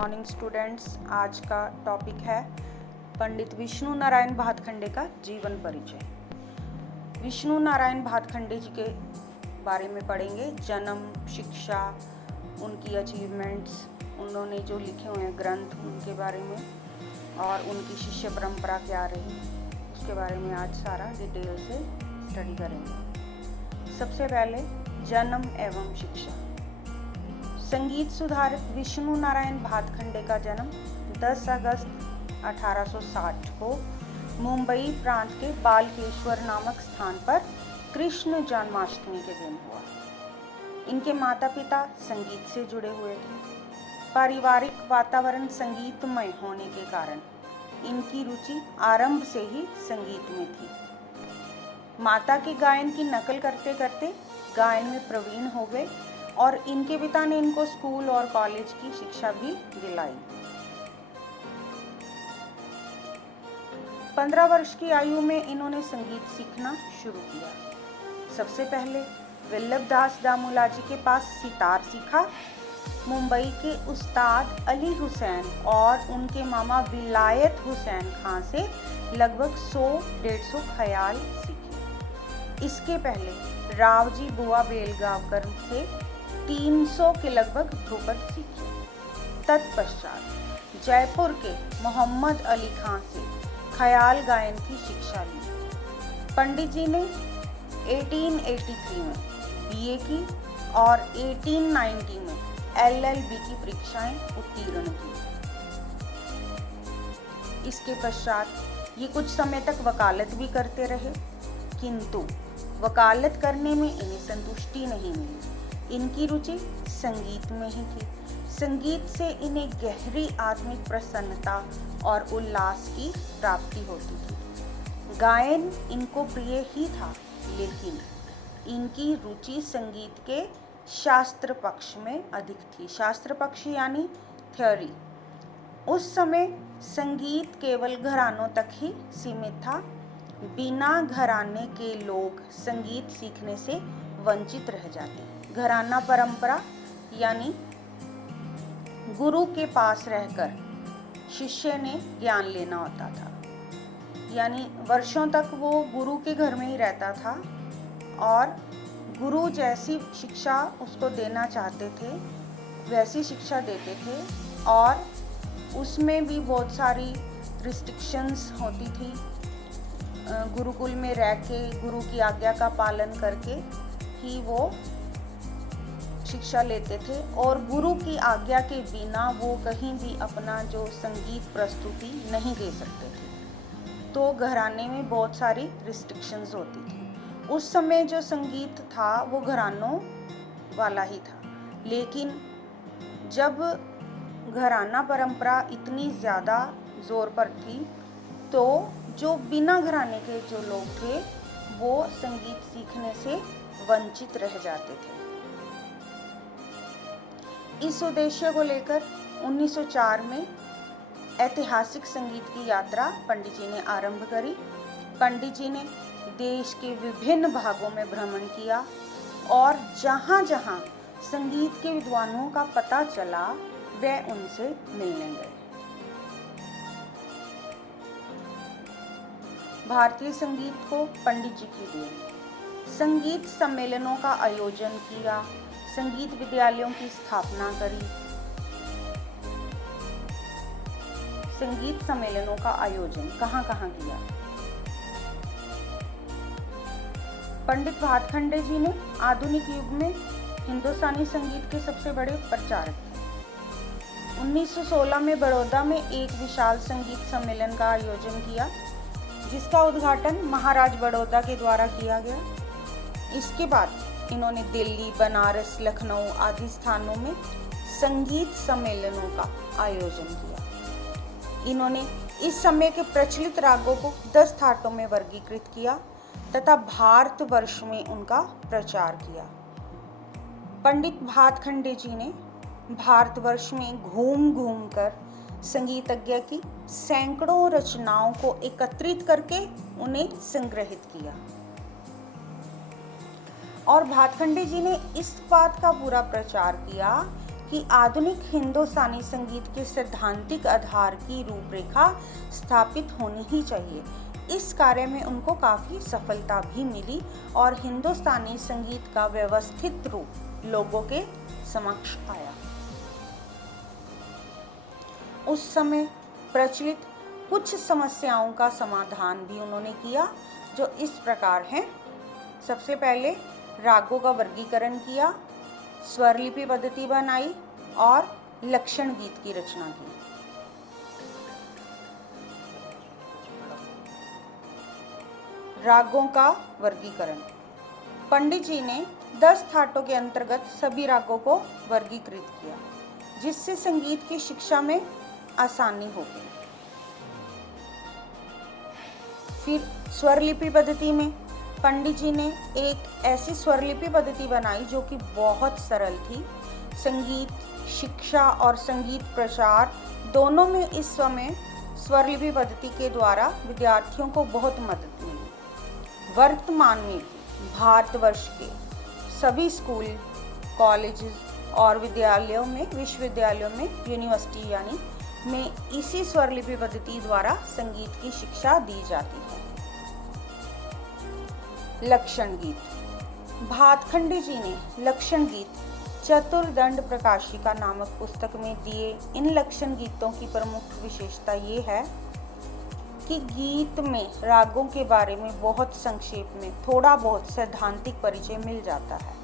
Morning students. आज का topic है पंडित विष्णु नारायण भातखंडे का जीवन परिचय। विष्णु नारायण भातखंडे जी के बारे में पढ़ेंगे। जन्म, शिक्षा, उनकी अचीवमेंट्स, उन्होंने जो लिखे हुए हैं ग्रंथ उनके बारे में, और उनकी शिष्य परंपरा क्या रही उसके बारे में आज सारा डिटेल से स्टडी करेंगे। सबसे पहले जन्म एवं शिक्षा। संगीत सुधारक विष्णु नारायण भातखंडे का जन्म 10 अगस्त 1860 को मुंबई प्रांत के बालकेश्वर नामक स्थान पर कृष्ण जन्माष्टमी के दिन हुआ। इनके माता पिता संगीत से जुड़े हुए थे। पारिवारिक वातावरण संगीतमय होने के कारण इनकी रुचि आरंभ से ही संगीत में थी। माता के गायन की नकल करते करते गायन में प्रवीण हो गए और इनके पिता ने इनको स्कूल और कॉलेज की शिक्षा भी दिलाई। 15 वर्ष की आयु में इन्होंने संगीत सीखना शुरू किया। सबसे पहले वल्लभ दास दामुलाजी के पास सितार सीखा। मुंबई के उस्ताद अली हुसैन और उनके मामा विलायत हुसैन खां से लगभग 100-150 ख्याल सीखे। इसके पहले रावजी बुआ बेलगांवकर से 300 के लगभग ध्रुपद सीखे। तत्पश्चात जयपुर के मोहम्मद अली खां से ख्याल गायन की शिक्षा ली। पंडित जी ने 1883 में बीए की और 1890 में एलएलबी की परीक्षाएं उत्तीर्ण की। इसके पश्चात ये कुछ समय तक वकालत भी करते रहे, किंतु वकालत करने में इन्हें संतुष्टि नहीं मिली। इनकी रुचि संगीत में ही थी। संगीत से इन्हें गहरी आत्मिक प्रसन्नता और उल्लास की प्राप्ति होती थी। गायन इनको प्रिय ही था, लेकिन इनकी रुचि संगीत के शास्त्र पक्ष में अधिक थी। शास्त्र पक्ष यानी थ्योरी। उस समय संगीत केवल घरानों तक ही सीमित था। बिना घराने के लोग संगीत सीखने से वंचित रह जाते। घराना परंपरा यानी गुरु के पास रहकर शिष्य ने ज्ञान लेना होता था, यानी वर्षों तक वो गुरु के घर में ही रहता था और गुरु जैसी शिक्षा उसको देना चाहते थे वैसी शिक्षा देते थे, और उसमें भी बहुत सारी रिस्ट्रिक्शंस होती थी। गुरुकुल में रह के गुरु की आज्ञा का पालन करके ही वो शिक्षा लेते थे, और गुरु की आज्ञा के बिना वो कहीं भी अपना जो संगीत प्रस्तुति नहीं दे सकते थे। तो घराने में बहुत सारी रिस्ट्रिक्शंस होती थी। उस समय जो संगीत था वो घरानों वाला ही था, लेकिन जब घराना परंपरा इतनी ज़्यादा जोर पर थी तो जो बिना घराने के जो लोग थे वो संगीत सीखने से वंचित रह जाते थे। इस उद्देश्य को लेकर 1904 में ऐतिहासिक संगीत की यात्रा पंडित जी ने आरंभ करी। पंडित जी ने देश के विभिन्न भागों में भ्रमण किया और जहाँ-जहाँ संगीत के विद्वानों का पता चला वह उनसे मिलने गए। भारतीय संगीत को पंडित जी की देन। संगीत सम्मेलनों का आयोजन किया, संगीत विद्यालयों की स्थापना करी। संगीत सम्मेलनों का आयोजन कहाँ किया? पंडित भातखंडे जी ने आधुनिक युग में हिंदुस्तानी संगीत के सबसे बड़े प्रचारक थे। 1916 में बड़ौदा में एक विशाल संगीत सम्मेलन का आयोजन किया, जिसका उद्घाटन महाराज बड़ौदा के द्वारा किया गया। इसके बाद इन्होंने दिल्ली, बनारस, लखनऊ आदि स्थानों में संगीत सम्मेलनों का आयोजन किया। इन्होंने इस समय के प्रचलित रागों को 10 थाटों में वर्गीकृत किया तथा भारतवर्ष में उनका प्रचार किया। पंडित भातखंडे जी ने भारतवर्ष में घूम घूम कर संगीतज्ञ की सैकड़ों रचनाओं को एकत्रित करके उन्हें संग्रहित किया, और भातखंडे जी ने इस बात का पूरा प्रचार किया कि आधुनिक हिंदुस्तानी संगीत के सैद्धांतिक आधार की रूपरेखा स्थापित होनी ही चाहिए। इस कार्य में उनको काफ़ी सफलता भी मिली और हिंदुस्तानी संगीत का व्यवस्थित रूप लोगों के समक्ष आया। उस समय प्रचलित कुछ समस्याओं का समाधान भी उन्होंने किया, जो इस प्रकार हैं। सबसे पहले रागों का वर्गीकरण किया, स्वरलिपि पद्धति बनाई और लक्षण गीत की रचना की। रागों का वर्गीकरण। पंडित जी ने 10 ठाटों के अंतर्गत सभी रागों को वर्गीकृत किया, जिससे संगीत की शिक्षा में आसानी हो गई। फिर स्वरलिपि पद्धति में पंडित जी ने एक ऐसी स्वरलिपि पद्धति बनाई जो कि बहुत सरल थी। संगीत शिक्षा और संगीत प्रचार दोनों में इस समय स्वरलिपि पद्धति के द्वारा विद्यार्थियों को बहुत मदद मिली। वर्तमान में भारतवर्ष के सभी स्कूल, कॉलेजेस और विद्यालयों में, विश्वविद्यालयों में, यूनिवर्सिटी यानी में इसी स्वरलिपि पद्धति द्वारा संगीत की शिक्षा दी जाती है। लक्षण गीत। भातखंडे जी ने लक्षण गीत चतुर्दंड प्रकाशिका नामक पुस्तक में दिए। इन लक्षण गीतों की प्रमुख विशेषता ये है कि गीत में रागों के बारे में बहुत संक्षेप में थोड़ा बहुत सैद्धांतिक परिचय मिल जाता है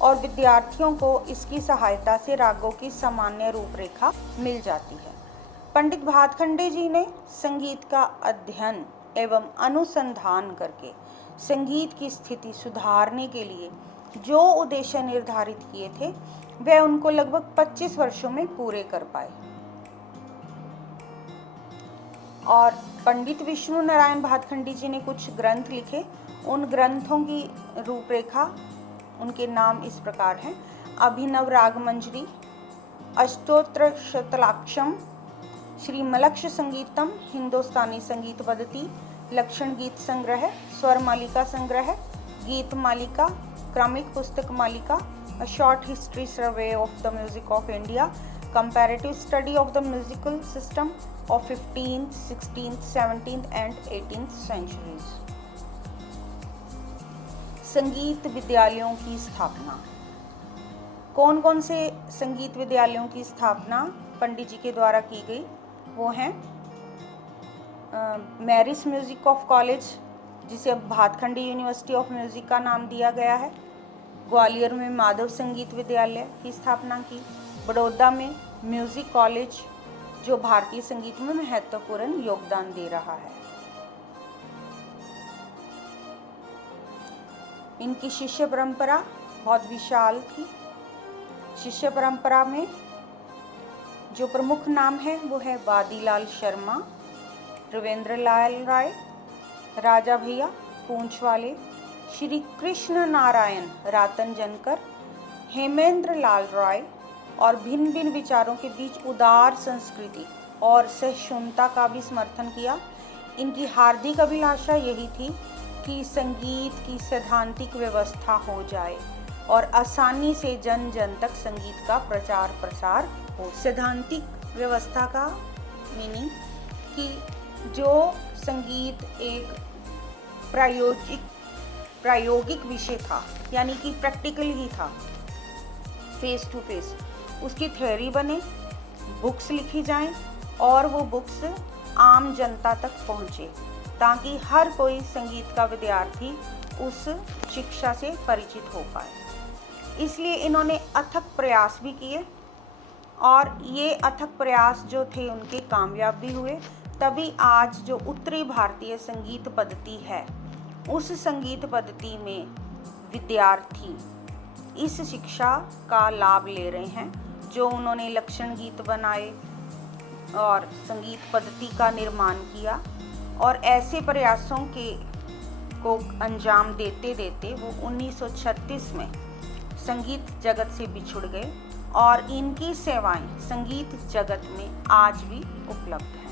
और विद्यार्थियों को इसकी सहायता से रागों की सामान्य रूपरेखा मिल जाती है। पंडित भातखंडे जी ने संगीत का अध्ययन एवं अनुसंधान करके संगीत की स्थिति सुधारने के लिए जो उद्देश्य निर्धारित किए थे वे उनको लगभग 25 वर्षों में पूरे कर पाए। और पंडित विष्णु नारायण भातखंडे जी ने कुछ ग्रंथ लिखे। उन ग्रंथों की रूपरेखा, उनके नाम इस प्रकार हैं: अभिनव राग मंजरी, अष्टोत्तर शतलाक्षम, श्री मलक्ष संगीतम, हिंदुस्तानी संगीत पद्धति, लक्षण गीत संग्रह, स्वर मालिका संग्रह, गीत मालिका, क्रमिक पुस्तक मालिका, a short history survey of the music of India, comparative study of the musical system of 15th, 16th, 17th and 18th centuries. संगीत विद्यालयों की स्थापना। कौन कौन से संगीत विद्यालयों की स्थापना पंडित जी के द्वारा की गई? वो हैं मैरिस म्यूजिक ऑफ कॉलेज, जिसे अब भातखंडे यूनिवर्सिटी ऑफ म्यूजिक का नाम दिया गया है। ग्वालियर में माधव संगीत विद्यालय की स्थापना की। बड़ौदा में म्यूजिक कॉलेज, जो भारतीय संगीत में महत्वपूर्ण योगदान दे रहा है। इनकी शिष्य परंपरा बहुत विशाल थी। शिष्य परंपरा में जो प्रमुख नाम है वो है वादीलाल शर्मा, रविंद्र लाल राय, राजा भैया पूंछ वाले, श्री कृष्ण नारायण रातनजनकर, हेमेंद्र लाल राय, और भिन्न भिन्न विचारों के बीच उदार संस्कृति और सहिष्णुता का भी समर्थन किया। इनकी हार्दिक अभिलाषा यही थी कि संगीत की सैद्धांतिक व्यवस्था हो जाए और आसानी से जन जन तक संगीत का प्रचार प्रसार हो। सैद्धांतिक व्यवस्था का मीनिंग कि जो संगीत एक प्रायोगिक विषय था, यानी कि प्रैक्टिकल ही था, फेस टू फेस, उसकी थ्योरी बने, बुक्स लिखी जाएं और वो बुक्स आम जनता तक पहुंचे, ताकि हर कोई संगीत का विद्यार्थी उस शिक्षा से परिचित हो पाए। इसलिए इन्होंने अथक प्रयास भी किए और ये अथक प्रयास जो थे उनके कामयाब भी हुए। तभी आज जो उत्तरी भारतीय संगीत पद्धति है, उस संगीत पद्धति में विद्यार्थी इस शिक्षा का लाभ ले रहे हैं, जो उन्होंने लक्षण गीत बनाए और संगीत पद्धति का निर्माण किया। और ऐसे प्रयासों को अंजाम देते देते वो 1936 में संगीत जगत से बिछुड़ गए और इनकी सेवाएं संगीत जगत में आज भी उपलब्ध हैं।